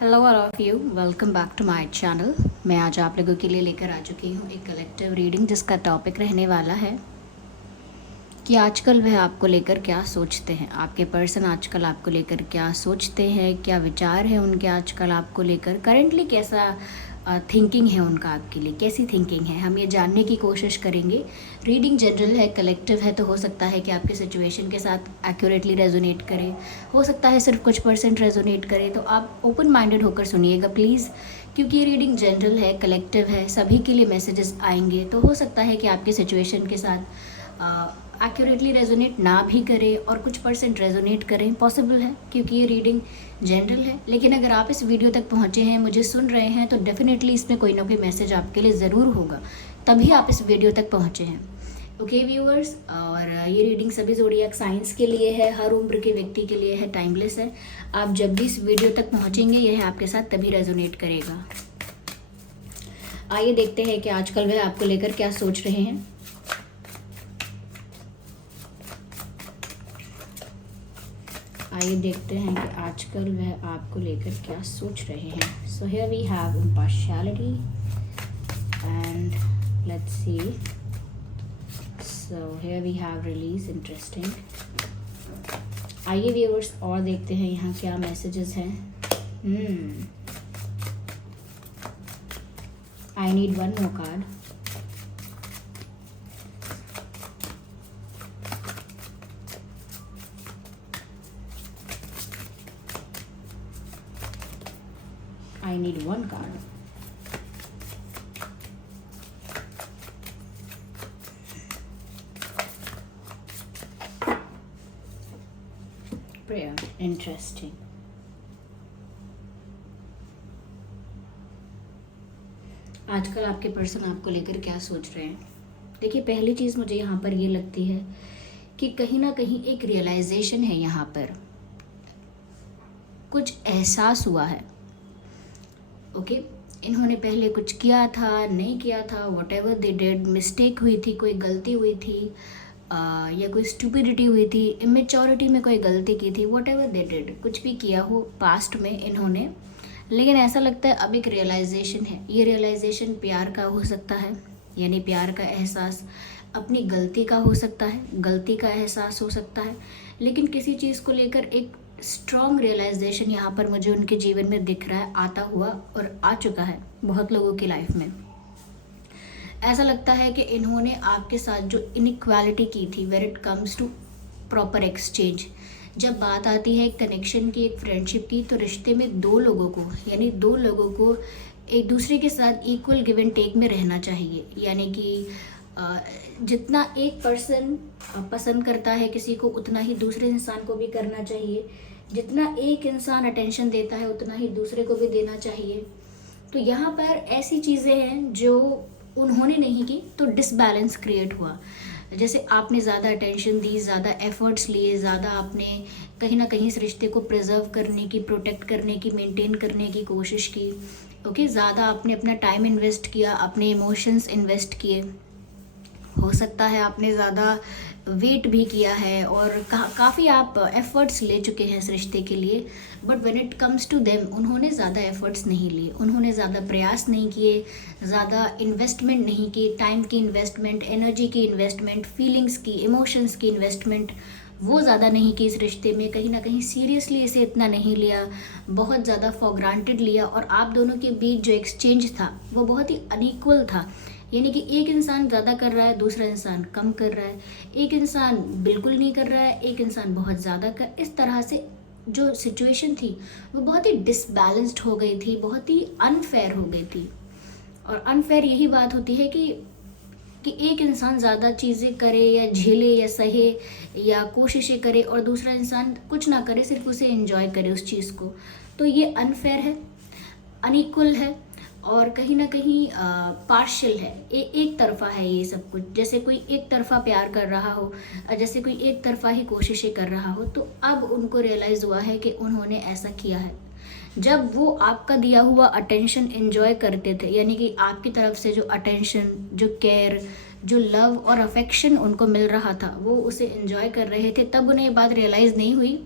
Hello all of you, welcome back to my channel. मैं आज आप लोगों के लिए लेकर आ चुकी हूँ एक कलेक्टिव रीडिंग जिसका टॉपिक रहने वाला है कि आजकल वह आपको लेकर क्या सोचते हैं। आपके पर्सन आजकल आपको लेकर क्या सोचते हैं, क्या विचार है उनके आजकल आपको लेकर, करेंटली कैसा थिंकिंग है उनका आपके लिए, कैसी थिंकिंग है, हम ये जानने की कोशिश करेंगे। रीडिंग जनरल है, कलेक्टिव है, तो हो सकता है कि आपके सिचुएशन के साथ एक्यूरेटली रेजोनेट करे, हो सकता है सिर्फ कुछ परसेंट रेजोनेट करे। तो आप ओपन माइंडेड होकर सुनिएगा प्लीज़, क्योंकि ये रीडिंग जनरल है, कलेक्टिव है, सभी के लिए मैसेजेस आएंगे। तो हो सकता है कि आपके सिचुएशन के साथ एक्यूरेटली रेजोनेट ना भी करे और कुछ परसेंट रेजोनेट करें, पॉसिबल है क्योंकि ये रीडिंग जनरल है। लेकिन अगर आप इस वीडियो तक पहुँचे हैं, मुझे सुन रहे हैं, तो डेफिनेटली इसमें कोई ना कोई मैसेज आपके लिए ज़रूर होगा, तभी आप इस वीडियो तक पहुँचे हैं। ओके व्यूअर्स, और ये रीडिंग सभी ज़ोडिएक साइंस के लिए है, हर उम्र के व्यक्ति के लिए है, टाइमलेस है। आप जब भी इस वीडियो तक पहुँचेंगे यह आपके साथ तभी रेजोनेट करेगा। आइए देखते हैं कि आजकल वह आपको लेकर क्या सोच रहे हैं। आइए देखते हैं कि आजकल वह आपको लेकर क्या सोच रहे हैं। So here we have impartiality and let's see. So here we have release, interesting. आइए व्यूअर्स और देखते हैं यहाँ क्या मैसेजेस हैं। I need one more card. I need one card. Prayer. Interesting. आजकल आपके पर्सन आपको लेकर क्या सोच रहे हैं। देखिए, पहली चीज़ मुझे यहाँ पर ये लगती है कि कहीं ना कहीं एक रियलाइजेशन है, यहाँ पर कुछ एहसास हुआ है। ओके, इन्होंने पहले कुछ किया था, नहीं किया था, what ever they did, mistake हुई थी, कोई गलती हुई थी, या कोई स्टूपिडिटी हुई थी, इमेच्योरिटी में कोई गलती की थी, वट एवर दे डिड, कुछ भी किया हो पास्ट में इन्होंने। लेकिन ऐसा लगता है अब एक रियलाइजेशन है। ये रियलाइजेशन प्यार का हो सकता है, यानी प्यार का एहसास, अपनी गलती का हो सकता है, गलती का एहसास हो सकता है। लेकिन किसी चीज़ को लेकर एक स्ट्रॉन्ग रियलाइजेशन यहाँ पर मुझे उनके जीवन में दिख रहा है, आता हुआ और आ चुका है बहुत लोगों की लाइफ में। ऐसा लगता है कि इन्होंने आपके साथ जो इनइक्वालिटी की थी, where it comes to proper exchange, जब बात आती है एक कनेक्शन की, एक फ्रेंडशिप की, तो रिश्ते में दो लोगों को, यानी दो लोगों को एक दूसरे के साथ इक्वल गिव एंड टेक में रहना चाहिए। यानी कि जितना एक पर्सन पसंद करता है किसी को, उतना ही दूसरे इंसान को भी करना चाहिए। जितना एक इंसान अटेंशन देता है उतना ही दूसरे को भी देना चाहिए। तो यहाँ पर ऐसी चीज़ें हैं जो उन्होंने नहीं की, तो डिसबैलेंस क्रिएट हुआ। जैसे आपने ज़्यादा अटेंशन दी, ज़्यादा एफर्ट्स लिए, ज़्यादा आपने कहीं ना कहीं इस रिश्ते को प्रिजर्व करने की, प्रोटेक्ट करने की, मेंटेन करने की कोशिश की। ओके, ज़्यादा आपने अपना टाइम इन्वेस्ट किया, अपने इमोशंस इन्वेस्ट किए। हो सकता है आपने ज़्यादा वेट भी किया है और काफ़ी आप एफ़र्ट्स ले चुके हैं इस रिश्ते के लिए। But when it comes to them, उन्होंने ज़्यादा एफ़र्ट्स नहीं लिए, उन्होंने ज़्यादा प्रयास नहीं किए, ज़्यादा इन्वेस्टमेंट नहीं की, टाइम की इन्वेस्टमेंट, एनर्जी की इन्वेस्टमेंट, फीलिंग्स की, इमोशंस की इन्वेस्टमेंट वो ज़्यादा नहीं की इस रिश्ते में। कहीं ना कहीं सीरियसली इसे इतना नहीं लिया, बहुत ज़्यादा फॉर ग्रांटेड लिया। और आप दोनों के बीच जो एक्सचेंज था वो बहुत ही अनइक्वल था। यानी कि एक इंसान ज़्यादा कर रहा है, दूसरा इंसान कम कर रहा है, एक इंसान बिल्कुल नहीं कर रहा है, एक इंसान बहुत ज़्यादा कर, इस तरह से जो सिचुएशन थी वो बहुत ही डिसबैलेंस्ड हो गई थी, बहुत ही अनफेयर हो गई थी। और अनफेयर यही बात होती है कि एक इंसान ज़्यादा चीज़ें करे या झेले या सहे या कोशिशें करे और दूसरा इंसान कुछ ना करे, सिर्फ उसे एंजॉय करे उस चीज़ को। तो ये अनफेयर है, अनइक्वल है और कहीं ना कहीं पार्शियल है, एक तरफा है ये सब कुछ। जैसे कोई एक तरफा प्यार कर रहा हो, जैसे कोई एक तरफा ही कोशिशें कर रहा हो। तो अब उनको रियलाइज़ हुआ है कि उन्होंने ऐसा किया है। जब वो आपका दिया हुआ अटेंशन एंजॉय करते थे, यानी कि आपकी तरफ से जो अटेंशन, जो केयर, जो लव और अफेक्शन उनको मिल रहा था, वो उसे एंजॉय कर रहे थे, तब उन्हें ये बात रियलाइज़ नहीं हुई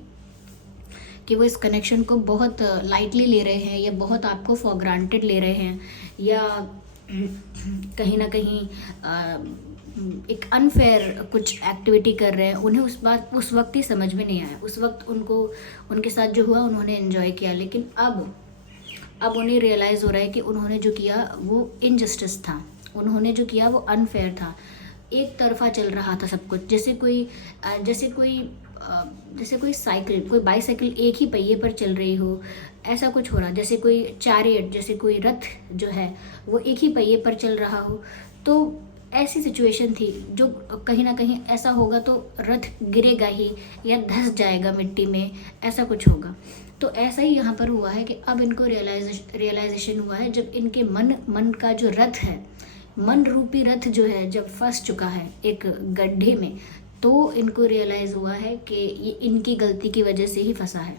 कि वो इस कनेक्शन को बहुत लाइटली ले रहे हैं या बहुत आपको फॉर ग्रांटेड ले रहे हैं, या कहीं ना कहीं एक अनफेयर कुछ एक्टिविटी कर रहे हैं। उन्हें उस वक्त ही समझ में नहीं आया। उस वक्त उनको उनके साथ जो हुआ उन्होंने एंजॉय किया, लेकिन अब उन्हें रियलाइज़ हो रहा है कि उन्होंने जो किया वो इनजस्टिस था, उन्होंने जो किया वो अनफेयर था, एक तरफा चल रहा था सब कुछ। जैसे कोई साइकिल, कोई बाईसाइकिल एक ही पहिए पर चल रही हो, ऐसा कुछ हो रहा। जैसे कोई चैरियट, जैसे कोई रथ जो है वो एक ही पहिए पर चल रहा हो, तो ऐसी सिचुएशन थी जो कहीं ना कहीं ऐसा होगा तो रथ गिरेगा ही या धंस जाएगा मिट्टी में, ऐसा कुछ होगा। तो ऐसा ही यहाँ पर हुआ है कि अब इनको रियलाइजेशन हुआ है, जब इनके मन का जो रथ है, मन रूपी रथ जो है जब फंस चुका है एक गड्ढे में, तो इनको रियलाइज़ हुआ है कि ये इनकी गलती की वजह से ही फंसा है।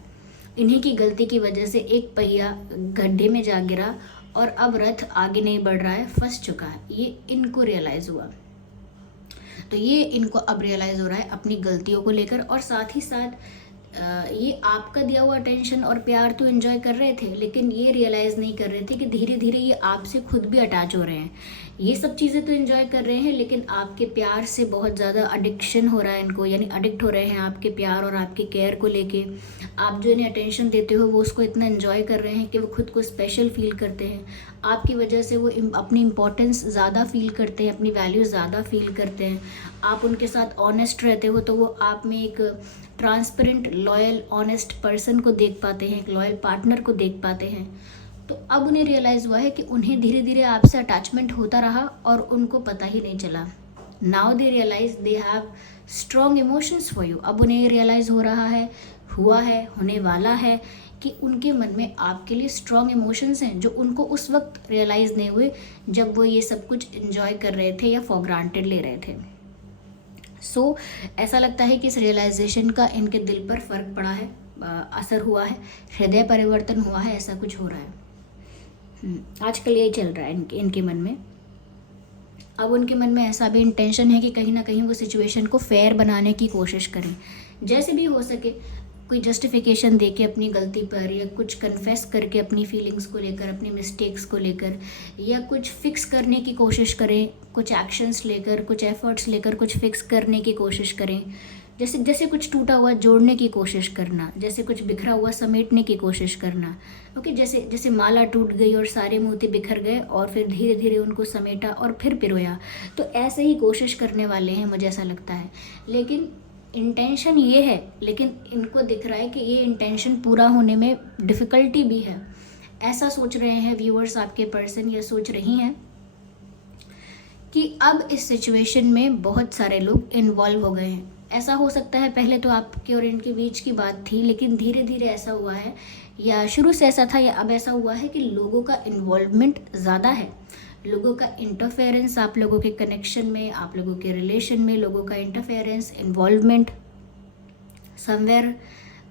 इन्हीं की गलती की वजह से एक पहिया गड्ढे में जा गिरा और अब रथ आगे नहीं बढ़ रहा है, फंस चुका है। ये इनको रियलाइज़ हुआ। तो ये इनको अब रियलाइज़ हो रहा है अपनी गलतियों को लेकर, और साथ ही साथ ये आपका दिया हुआ अटेंशन और प्यार तो एंजॉय कर रहे थे, लेकिन ये रियलाइज़ नहीं कर रहे थे कि धीरे धीरे ये आपसे खुद भी अटैच हो रहे हैं। ये सब चीज़ें तो एंजॉय कर रहे हैं, लेकिन आपके प्यार से बहुत ज़्यादा एडिक्शन हो रहा है इनको, यानी एडिक्ट हो रहे हैं आपके प्यार और आपके केयर को लेके। आप जो इन्हें अटेंशन देते हो वो उसको इतना एंजॉय कर रहे हैं कि वो खुद को स्पेशल फील करते हैं। आपकी वजह से वो अपनी इम्पोर्टेंस ज़्यादा फील करते हैं, अपनी वैल्यू ज़्यादा फील करते हैं। आप उनके साथ ऑनेस्ट रहते हो तो वो आप में एक ट्रांसपेरेंट, लॉयल, ऑनेस्ट पर्सन को देख पाते हैं, एक लॉयल पार्टनर को देख पाते हैं। तो अब उन्हें रियलाइज़ हुआ है कि उन्हें धीरे धीरे आपसे अटैचमेंट होता रहा और उनको पता ही नहीं चला। Now they realise they have strong emotions for you. अब उन्हें रियलाइज़ हो रहा है, हुआ है, होने वाला है कि उनके मन में आपके लिए स्ट्रॉन्ग इमोशंस हैं, जो उनको उस वक्त रियलाइज़ नहीं हुए जब वो ये सब कुछ एंजॉय कर रहे थे या फॉर ग्रांटेड ले रहे थे। सो ऐसा लगता है कि इस रियलाइजेशन का इनके दिल पर फ़र्क पड़ा है, असर हुआ है, हृदय परिवर्तन हुआ है, ऐसा कुछ हो रहा है। आजकल यही चल रहा है इनके मन में। अब उनके मन में ऐसा भी इंटेंशन है कि कहीं ना कहीं वो सिचुएशन को फेयर बनाने की कोशिश करें, जैसे भी हो सके। कोई जस्टिफिकेशन दे के अपनी गलती पर, या कुछ कन्फेस करके अपनी फीलिंग्स को लेकर, अपनी मिस्टेक्स को लेकर, या कुछ फिक्स करने की कोशिश करें, कुछ एक्शंस लेकर, कुछ एफर्ट्स लेकर कुछ फिक्स करने की कोशिश करें। जैसे कुछ टूटा हुआ जोड़ने की कोशिश करना, जैसे कुछ बिखरा हुआ समेटने की कोशिश करना। ओके, जैसे माला टूट गई और सारे मोती बिखर गए और फिर धीरे धीरे उनको समेटा और फिर पिरोया, तो ऐसे ही कोशिश करने वाले हैं, मुझे ऐसा लगता है। लेकिन इंटेंशन ये है, लेकिन इनको दिख रहा है कि ये इंटेंशन पूरा होने में डिफ़िकल्टी भी है। ऐसा सोच रहे हैं व्यूअर्स, आपके पर्सन ये सोच रही हैं कि अब इस सिचुएशन में बहुत सारे लोग इन्वॉल्व हो गए हैं। ऐसा हो सकता है पहले तो आपके और इनके बीच की बात थी, लेकिन धीरे धीरे ऐसा हुआ है, या शुरू से ऐसा था या अब ऐसा हुआ है कि लोगों का इन्वॉल्वमेंट ज़्यादा है, लोगों का इंटरफेरेंस आप लोगों के कनेक्शन में, आप लोगों के रिलेशन में लोगों का इंटरफेरेंस, इन्वॉल्वमेंट समवेयर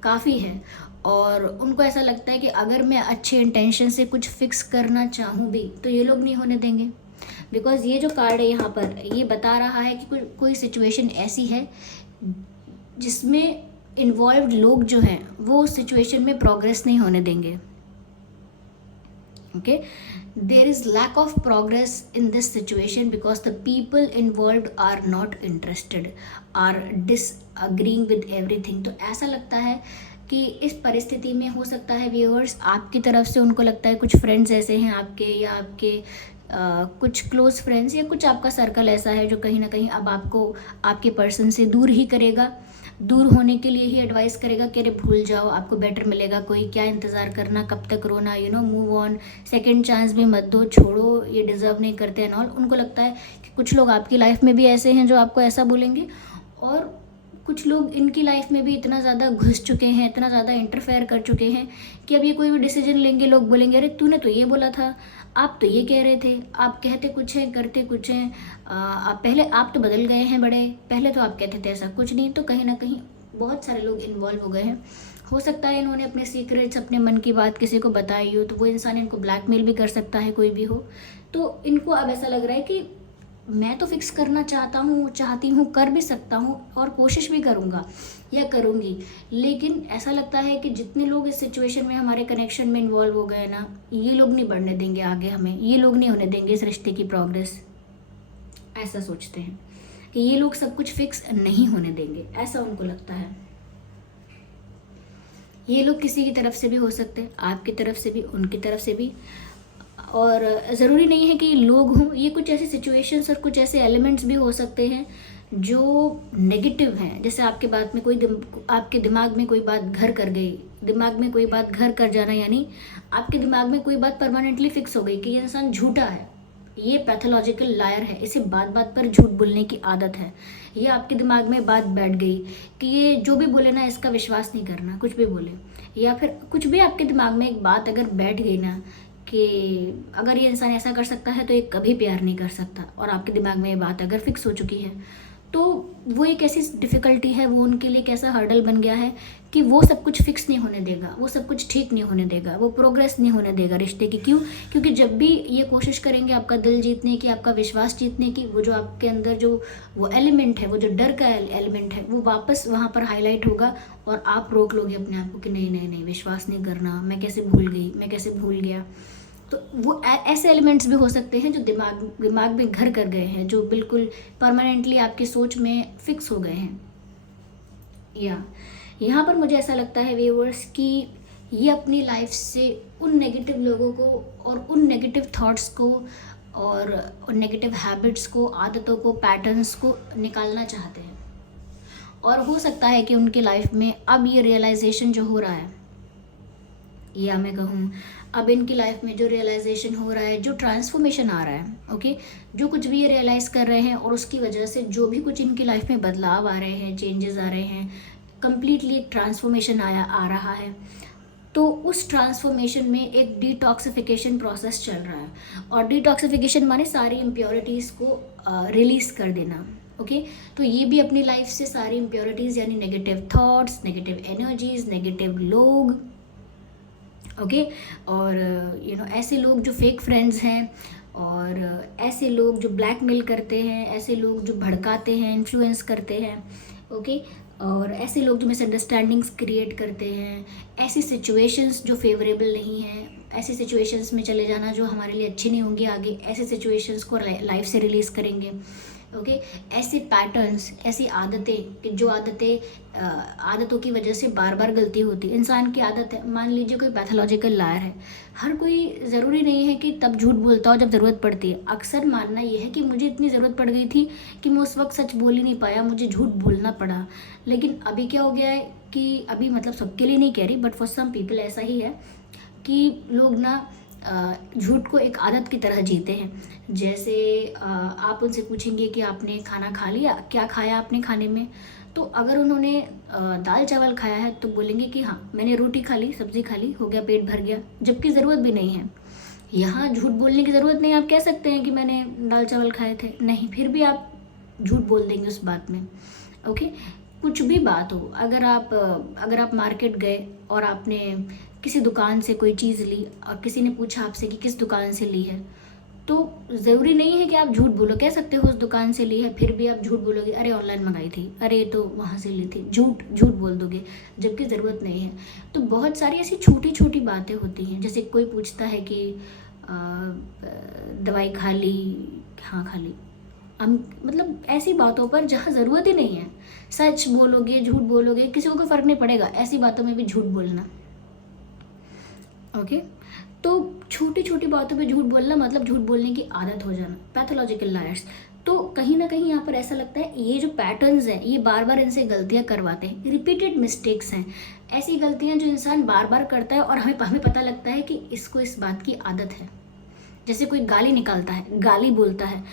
काफ़ी है। और उनको ऐसा लगता है कि अगर मैं अच्छे इंटेंशन से कुछ फिक्स करना चाहूँ भी तो ये लोग नहीं होने देंगे। बिकॉज़ ये जो कार्ड है यहाँ पर, ये बता रहा है कि कोई सिचुएशन ऐसी है जिसमें इन्वॉल्व्ड लोग जो हैं वो उस सिचुएशन में प्रोग्रेस नहीं होने देंगे। Okay, there is lack of progress in this situation because the people involved are not interested, are disagreeing with everything. तो ऐसा लगता है कि इस परिस्थिति में हो सकता है व्यूअर्स, आपकी तरफ से उनको लगता है कुछ फ्रेंड्स ऐसे हैं आपके, या आपके कुछ क्लोज फ्रेंड्स, या कुछ आपका सर्कल ऐसा है जो कहीं ना कहीं अब आपको आपके पर्सन से दूर ही करेगा, दूर होने के लिए ही एडवाइस करेगा कि अरे भूल जाओ, आपको बेटर मिलेगा कोई, क्या इंतज़ार करना, कब तक रोना, मूव ऑन, सेकंड चांस भी मत दो, छोड़ो, ये डिज़र्व नहीं करते एंड ऑल। उनको लगता है कि कुछ लोग आपकी लाइफ में भी ऐसे हैं जो आपको ऐसा बोलेंगे, और कुछ लोग इनकी लाइफ में भी इतना ज़्यादा घुस चुके हैं, इतना ज़्यादा इंटरफेयर कर चुके हैं कि अब ये कोई भी डिसीजन लेंगे लोग बोलेंगे अरे तूने तो ये बोला था, आप तो ये कह रहे थे, आप कहते कुछ हैं करते कुछ हैं, पहले आप तो बदल गए हैं बड़े, पहले तो आप कहते थे ऐसा कुछ नहीं। तो कहीं ना कहीं बहुत सारे लोग इन्वॉल्व हो गए हैं। हो सकता है इन्होंने अपने सीक्रेट्स, अपने मन की बात किसी को बताई हो, तो वो इंसान इनको ब्लैकमेल भी कर सकता है, कोई भी हो। तो इनको अब ऐसा लग रहा है कि मैं तो फिक्स करना चाहती हूँ, कर भी सकता हूँ और कोशिश भी करूँगा या करूँगी, लेकिन ऐसा लगता है कि जितने लोग इस सिचुएशन में हमारे कनेक्शन में इन्वॉल्व हो गए ना, ये लोग नहीं बढ़ने देंगे आगे हमें, ये लोग नहीं होने देंगे इस रिश्ते की प्रोग्रेस। ऐसा सोचते हैं कि ये लोग सब कुछ फिक्स नहीं होने देंगे, ऐसा उनको लगता है। ये लोग किसी की तरफ से भी हो सकते हैं, आपकी तरफ से भी, उनकी तरफ से भी, और ज़रूरी नहीं है कि लोग हों, ये कुछ ऐसी सिचुएशंस और कुछ ऐसे एलिमेंट्स भी हो सकते हैं जो नेगेटिव हैं। जैसे आपके बात में आपके दिमाग में कोई बात घर कर गई, दिमाग में कोई बात घर कर जाना, यानी आपके दिमाग में कोई बात परमानेंटली फिक्स हो गई कि ये इंसान झूठा है, ये पैथोलॉजिकल लायर है, इसे बात बात पर झूठ बोलने की आदत है। ये आपके दिमाग में बात बैठ गई कि ये जो भी बोले ना, इसका विश्वास नहीं करना, कुछ भी बोले, या फिर कुछ भी आपके दिमाग में एक बात अगर बैठ गई ना कि अगर ये इंसान ऐसा कर सकता है तो ये कभी प्यार नहीं कर सकता, और आपके दिमाग में ये बात अगर फिक्स हो चुकी है, तो वो एक ऐसी डिफ़िकल्टी है, वो उनके लिए कैसा हर्डल बन गया है कि वो सब कुछ फिक्स नहीं होने देगा, वो सब कुछ ठीक नहीं होने देगा, वो प्रोग्रेस नहीं होने देगा रिश्ते की। क्यों? क्योंकि जब भी ये कोशिश करेंगे आपका दिल जीतने की, आपका विश्वास जीतने की, वो जो आपके अंदर जो वो एलिमेंट है, वो जो डर का एलिमेंट है, वो वापस वहाँ पर हाईलाइट होगा, और आप रोक लोगे अपने आप को कि नहीं नहीं नहीं, विश्वास नहीं करना, मैं कैसे भूल गई, मैं कैसे भूल गया। तो वो ऐसे एलिमेंट्स भी हो सकते हैं जो दिमाग में घर कर गए हैं, जो बिल्कुल परमानेंटली आपकी सोच में फिक्स हो गए हैं। या यहाँ पर मुझे ऐसा लगता है व्यूअर्स कि ये अपनी लाइफ से उन नेगेटिव लोगों को और उन नेगेटिव थॉट्स को और नेगेटिव हैबिट्स को, आदतों को, पैटर्न्स को निकालना चाहते हैं। और हो सकता है कि उनकी लाइफ में अब ये रियलाइजेशन जो हो रहा है, या मैं कहूँ अब इनकी लाइफ में जो रियलाइजेशन हो रहा है, जो ट्रांसफॉर्मेशन आ रहा है, ओके, जो कुछ भी ये रियलाइज़ कर रहे हैं और उसकी वजह से जो भी कुछ इनकी लाइफ में बदलाव आ रहे हैं, चेंजेस आ रहे हैं, कंप्लीटली एक ट्रांसफॉर्मेशन आ रहा है, तो उस ट्रांसफॉर्मेशन में एक डिटॉक्सिफिकेशन प्रोसेस चल रहा है। और डिटॉक्सिफिकेशन माने सारी इम्प्योरिटीज़ को रिलीज़ कर देना, ओके। तो ये भी अपनी लाइफ से सारी इम्प्योरिटीज़, यानी negative thoughts, negative energies, negative लोग, ओके, और ऐसे लोग जो फेक फ्रेंड्स हैं, और ऐसे लोग जो ब्लैकमेल करते हैं, ऐसे लोग जो भड़काते हैं, इन्फ्लुएंस करते हैं, ओके, और ऐसे लोग जो मिसअंडरस्टैंडिंग्स क्रिएट करते हैं, ऐसी सिचुएशंस जो फेवरेबल नहीं हैं, ऐसी सिचुएशंस में चले जाना जो हमारे लिए अच्छी नहीं होंगी आगे, ऐसे सिचुएशंस को लाइफ से रिलीज़ करेंगे, ओके। ऐसे पैटर्न्स, ऐसी आदतें कि जो आदतों की वजह से बार बार गलती होती है। इंसान की आदत है, मान लीजिए कोई पैथोलॉजिकल लायर है, हर कोई ज़रूरी नहीं है कि तब झूठ बोलता हो जब ज़रूरत पड़ती है। अक्सर मानना ये है कि मुझे इतनी ज़रूरत पड़ गई थी कि मैं उस वक्त सच बोल ही नहीं पाया, मुझे झूठ बोलना पड़ा। लेकिन अभी क्या हो गया है कि अभी मतलब सबके लिए नहीं कह रही, बट फॉर सम पीपल ऐसा ही है कि लोग ना झूठ को एक आदत की तरह जीते हैं। जैसे आप उनसे पूछेंगे कि आपने खाना खा लिया, क्या खाया आपने खाने में, तो अगर उन्होंने दाल चावल खाया है तो बोलेंगे कि हाँ मैंने रोटी खा ली, सब्ज़ी खा ली, हो गया, पेट भर गया, जबकि ज़रूरत भी नहीं है। यहाँ झूठ बोलने की ज़रूरत नहीं, आप कह सकते हैं कि मैंने दाल चावल खाए थे, नहीं, फिर भी आप झूठ बोल देंगे उस बात में, ओके। कुछ भी बात हो, अगर आप मार्केट गए और आपने किसी दुकान से कोई चीज़ ली और किसी ने पूछा आपसे कि किस दुकान से ली है, तो ज़रूरी नहीं है कि आप झूठ बोलो, कह सकते हो उस दुकान से ली है, फिर भी आप झूठ बोलोगे, अरे ऑनलाइन मंगाई थी, अरे तो वहाँ से ली थी, झूठ बोल दोगे, जबकि ज़रूरत नहीं है। तो बहुत सारी ऐसी छोटी छोटी बातें होती हैं, जैसे कोई पूछता है कि दवाई खा ली, हाँ खा ली, हम मतलब ऐसी बातों पर जहाँ ज़रूरत ही नहीं है, सच बोलोगे, झूठ बोलोगे, किसी को कोई फ़र्क नहीं पड़ेगा, ऐसी बातों में भी झूठ बोलना, ओके। तो छोटी छोटी बातों पे झूठ बोलना मतलब झूठ बोलने की आदत हो जाना, पैथोलॉजिकल लायर्स। तो कहीं ना कहीं यहाँ पर ऐसा लगता है ये जो पैटर्न्स हैं, ये बार बार इनसे गलतियाँ करवाते हैं, रिपीटेड मिस्टेक्स हैं, ऐसी गलतियाँ जो इंसान बार बार करता है और हमें पता लगता है कि इसको इस बात की आदत है। जैसे कोई गाली निकालता है, गाली बोलता है,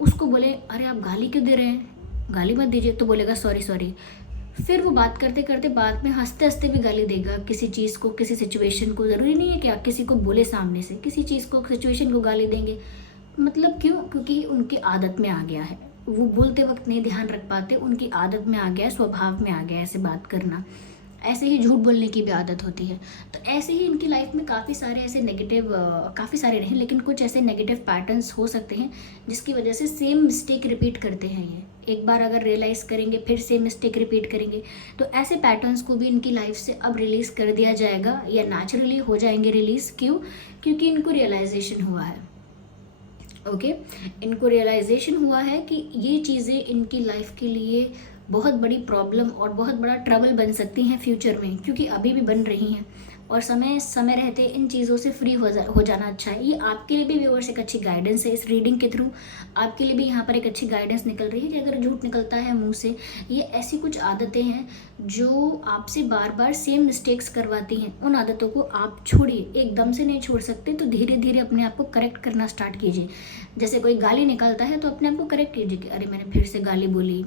उसको बोले अरे आप गाली क्यों दे रहे हैं, गाली मत दीजिए, तो बोलेगा सॉरी। फिर वो बात करते करते बाद में हंसते हंसते भी गाली देगा किसी चीज़ को, किसी सिचुएशन को। ज़रूरी नहीं है कि आप किसी को बोले सामने से, किसी चीज़ को, सिचुएशन को गाली देंगे। मतलब क्यों? क्योंकि उनकी आदत में आ गया है, वो बोलते वक्त नहीं ध्यान रख पाते, उनकी आदत में आ गया है, स्वभाव में आ गया है ऐसे बात करना, ऐसे ही झूठ बोलने की भी आदत होती है। तो ऐसे ही इनकी लाइफ में काफ़ी सारे ऐसे नेगेटिव, काफ़ी सारे नहीं लेकिन कुछ ऐसे नेगेटिव पैटर्न्स हो सकते हैं जिसकी वजह से सेम मिस्टेक रिपीट करते हैं। ये एक बार अगर रियलाइज़ करेंगे फिर सेम मिस्टेक रिपीट करेंगे, तो ऐसे पैटर्न्स को भी इनकी लाइफ से अब रिलीज़ कर दिया जाएगा या नेचुरली हो जाएंगे रिलीज़। क्यों? क्योंकि इनको रियलाइजेशन हुआ है। ओके, इनको रियलाइजेशन हुआ है कि ये चीज़ें इनकी लाइफ के लिए बहुत बड़ी प्रॉब्लम और बहुत बड़ा ट्रबल बन सकती हैं फ्यूचर में, क्योंकि अभी भी बन रही हैं। और समय समय रहते इन चीज़ों से फ्री हो जाना अच्छा है। ये आपके लिए भी व्यूअर्स एक अच्छी गाइडेंस है, इस रीडिंग के थ्रू आपके लिए भी यहाँ पर एक अच्छी गाइडेंस निकल रही है कि अगर झूठ निकलता है मुंह से, ये ऐसी कुछ आदतें हैं जो आपसे बार बार सेम मिस्टेक्स करवाती हैं। उन आदतों को आप छोड़िए, एकदम से नहीं छोड़ सकते, तो धीरे धीरे अपने आप को करेक्ट करना स्टार्ट कीजिए। जैसे कोई गाली निकलता है तो अपने आप को करेक्ट कीजिए कि अरे मैंने फिर से गाली बोली,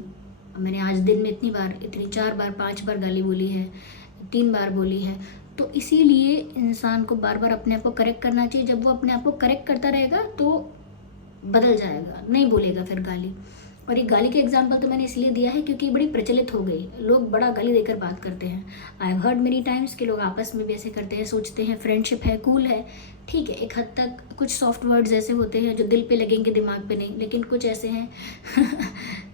मैंने आज दिन में इतनी 4 बार 5 बार गाली बोली है, 3 बार बोली है। तो इसीलिए इंसान को बार बार अपने आप को करेक्ट करना चाहिए। जब वो अपने आप को करेक्ट करता रहेगा तो बदल जाएगा, नहीं बोलेगा फिर गाली। और ये गाली का एग्जाम्पल तो मैंने इसलिए दिया है क्योंकि बड़ी प्रचलित हो गई, लोग बड़ा गाली देकर बात करते हैं। I have heard many times कि लोग आपस में भी ऐसे करते हैं, सोचते हैं फ्रेंडशिप है, कूल है, ठीक है। एक हद तक कुछ सॉफ्ट वर्ड्स ऐसे होते हैं जो दिल पे लगेंगे, दिमाग पे नहीं, लेकिन कुछ ऐसे हैं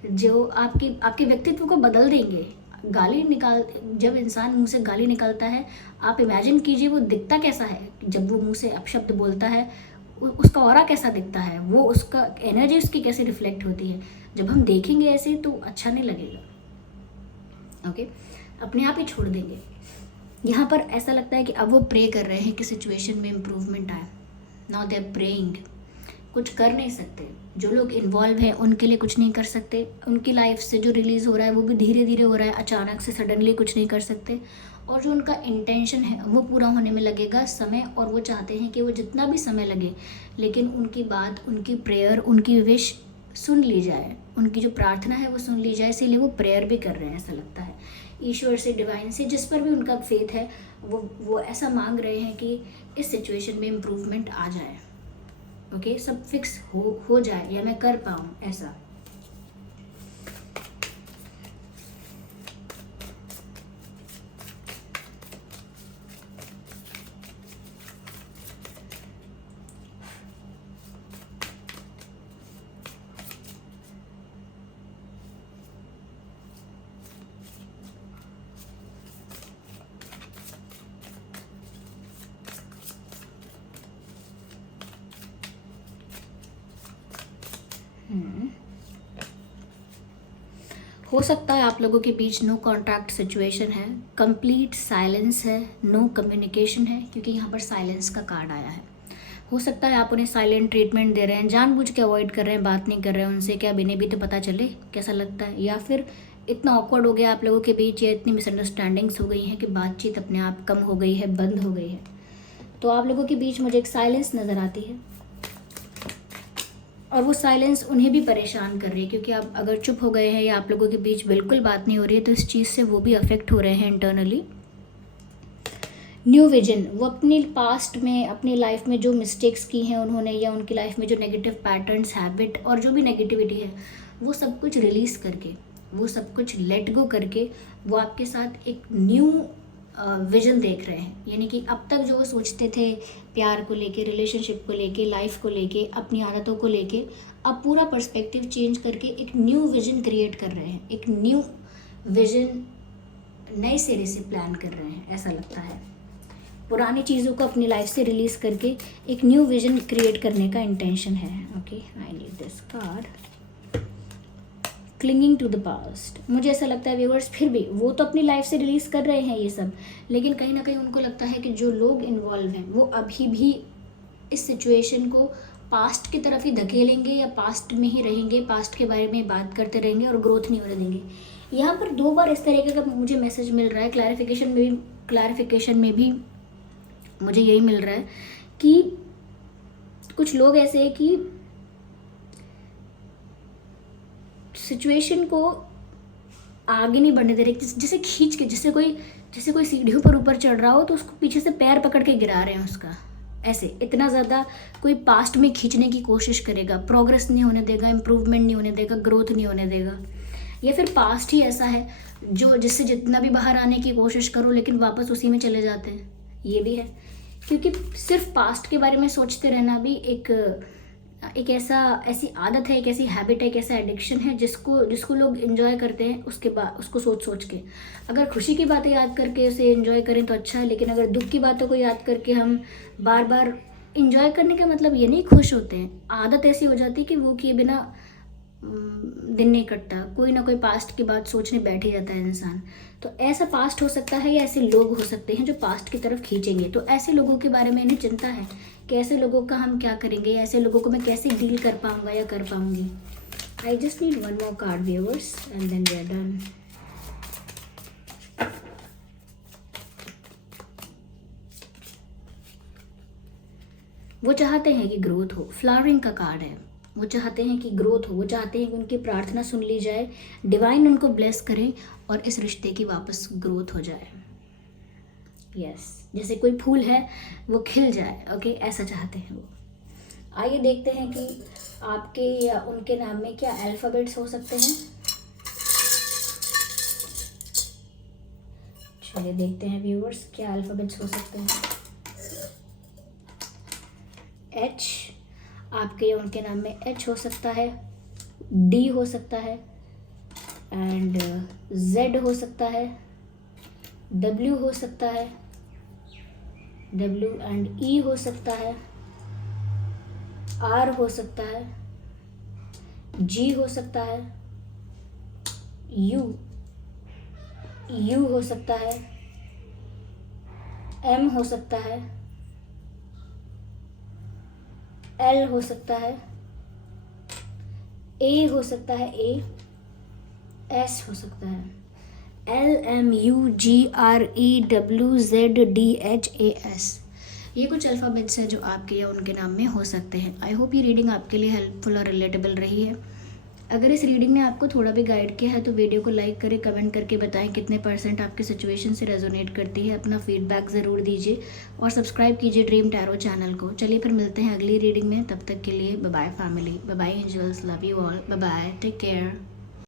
जो आपके व्यक्तित्व को बदल देंगे। गाली निकाल जब इंसान मुंह से गाली निकालता है, आप इमेजिन कीजिए वो दिखता कैसा है। जब वो मुंह से अपशब्द बोलता है, उसका ऑरा कैसा दिखता है, वो उसका एनर्जी उसकी कैसे रिफ्लेक्ट होती है। जब हम देखेंगे ऐसे तो अच्छा नहीं लगेगा। ओके, अपने आप ही छोड़ देंगे। यहाँ पर ऐसा लगता है कि अब वो प्रे कर रहे हैं कि सिचुएशन में इम्प्रूवमेंट आए। नाउ दे आर प्रेइंग, कुछ कर नहीं सकते। जो लोग इन्वॉल्व हैं उनके लिए कुछ नहीं कर सकते। उनकी लाइफ से जो रिलीज़ हो रहा है वो भी धीरे धीरे हो रहा है, अचानक से सडनली कुछ नहीं कर सकते। और जो उनका इंटेंशन है वो पूरा होने में लगेगा समय, और वो चाहते हैं कि वो जितना भी समय लगे लेकिन उनकी बात, उनकी प्रेयर, उनकी विश सुन ली जाए, उनकी जो प्रार्थना है वो सुन ली जाए। इसीलिए वो प्रेयर भी कर रहे हैं, ऐसा लगता है ईश्वर से, डिवाइन से, जिस पर भी उनका फेथ है, वो ऐसा मांग रहे हैं कि इस सिचुएशन में इम्प्रूवमेंट आ जाए। ओके, सब फिक्स हो जाए या मैं कर पाऊँ ऐसा। हो सकता है आप लोगों के बीच नो कॉन्टैक्ट सिचुएशन है, कंप्लीट साइलेंस है, नो कम्युनिकेशन है, क्योंकि यहाँ पर साइलेंस का कार्ड आया है। हो सकता है आप उन्हें साइलेंट ट्रीटमेंट दे रहे हैं, जानबूझ के अवॉइड कर रहे हैं, बात नहीं कर रहे हैं उनसे, क्या इन्हें भी तो पता चले कैसा लगता है। या फिर इतना ऑकवर्ड हो गया आप लोगों के बीच, या इतनी मिसअंडरस्टैंडिंग्स हो गई हैं कि बातचीत अपने आप कम हो गई है, बंद हो गई है। तो आप लोगों के बीच मुझे एक साइलेंस नज़र आती है, और वो साइलेंस उन्हें भी परेशान कर रही है, क्योंकि आप अगर चुप हो गए हैं या आप लोगों के बीच बिल्कुल बात नहीं हो रही है तो इस चीज़ से वो भी अफेक्ट हो रहे हैं इंटरनली। न्यू विजन, वो अपनी पास्ट में, अपनी लाइफ में जो मिस्टेक्स की हैं उन्होंने, या उनकी लाइफ में जो नेगेटिव पैटर्न्स, हैबिट और जो भी नेगेटिविटी है, वो सब कुछ रिलीज़ करके, वो सब कुछ लेट गो करके, वो आपके साथ एक न्यू विजन देख रहे हैं। यानी कि अब तक जो वो सोचते थे प्यार को लेके, रिलेशनशिप को लेके, लाइफ को लेके, अपनी आदतों को लेके, अब पूरा पर्सपेक्टिव चेंज करके एक न्यू विजन क्रिएट कर रहे हैं। एक न्यू विजन नए सिरे से प्लान कर रहे हैं, ऐसा लगता है। पुरानी चीज़ों को अपनी लाइफ से रिलीज़ करके एक न्यू विजन क्रिएट करने का इंटेंशन है। Okay, I need this card. Clinging to the past, मुझे ऐसा लगता है व्यूअर्स, फिर भी वो तो अपनी लाइफ से रिलीज़ कर रहे हैं ये सब, लेकिन कहीं ना कहीं उनको लगता है कि जो लोग इन्वॉल्व हैं वो अभी भी इस सिचुएशन को पास्ट की तरफ ही धकेलेंगे, या पास्ट में ही रहेंगे, पास्ट के बारे में बात करते रहेंगे और ग्रोथ नहीं होने देंगे। यहाँ पर 2 बार इस तरीके का मुझे मैसेज मिल रहा है। क्लैरिफिकेशन में भी मुझे यही मिल रहा है कि कुछ लोग ऐसे हैं कि सिचुएशन को आगे नहीं बढ़ने दे रहे, जैसे खींच के, जैसे कोई सीढ़ियों पर ऊपर चढ़ रहा हो तो उसको पीछे से पैर पकड़ के गिरा रहे हैं उसका। ऐसे इतना ज़्यादा कोई पास्ट में खींचने की कोशिश करेगा, प्रोग्रेस नहीं होने देगा, इम्प्रूवमेंट नहीं होने देगा, ग्रोथ नहीं होने देगा। या फिर पास्ट ही ऐसा है जो जिससे जितना भी बाहर आने की कोशिश करो लेकिन वापस उसी में चले जाते हैं, ये भी है। क्योंकि सिर्फ पास्ट के बारे में सोचते रहना भी एक ऐसी आदत है, एक ऐसी हैबिट है, एक ऐसा एडिक्शन है जिसको लोग इन्जॉय करते हैं उसके बाद उसको सोच के। अगर खुशी की बातें याद करके उसे इन्जॉय करें तो अच्छा है, लेकिन अगर दुख की बातों को याद करके हम बार बार इन्जॉय करने का मतलब ये नहीं खुश होते हैं, आदत ऐसी हो जाती है कि वो किए बिना दिन नहीं कटता, कोई ना कोई पास्ट की बात सोचने बैठ ही जाता है इंसान। तो ऐसा पास्ट हो सकता है या ऐसे लोग हो सकते हैं जो पास्ट की तरफ खींचेंगे। तो ऐसे लोगों के बारे में इन्हें चिंता है कि ऐसे लोगों का हम क्या करेंगे, ऐसे लोगों को मैं कैसे डील कर पाऊंगा या कर पाऊंगी। I just need one more card viewers and then we are done. वो चाहते हैं कि ग्रोथ हो, फ्लावरिंग का कार्ड है। वो चाहते हैं कि ग्रोथ हो, वो चाहते हैं कि उनकी प्रार्थना सुन ली जाए, डिवाइन उनको ब्लेस करें और इस रिश्ते की वापस ग्रोथ हो जाए। यस, जैसे कोई फूल है वो खिल जाए, ओके, ऐसा चाहते हैं वो। आइए देखते हैं कि आपके या उनके नाम में क्या अल्फ़ाबेट्स हो सकते हैं। चलिए देखते हैं व्यूअर्स क्या अल्फ़ाबेट्स हो सकते हैं। एच, आपके या उनके नाम में एच हो सकता है, डी हो सकता है एंड जेड हो सकता है, डब्ल्यू हो सकता है, डब्ल्यू एंड ई हो सकता है, आर हो सकता है, जी हो सकता है, यू हो सकता है, एम हो सकता है, एल हो सकता है, ए हो सकता है, एस हो सकता है, LMUGREWZDHAS। ये कुछ अल्फ़ाबेट्स हैं जो आपके या उनके नाम में हो सकते हैं। आई होप ये रीडिंग आपके लिए हेल्पफुल और रिलेटेबल रही है। अगर इस रीडिंग ने आपको थोड़ा भी गाइड किया है तो वीडियो को लाइक करें, कमेंट करके बताएं कितने % आपकी सिचुएशन से रेजोनेट करती है। अपना फीडबैक ज़रूर दीजिए और सब्सक्राइब कीजिए ड्रीम टैरो चैनल को। चलिए फिर मिलते हैं अगली रीडिंग में, तब तक के लिए bye bye family, bye bye angels, love you all, bye bye, take care.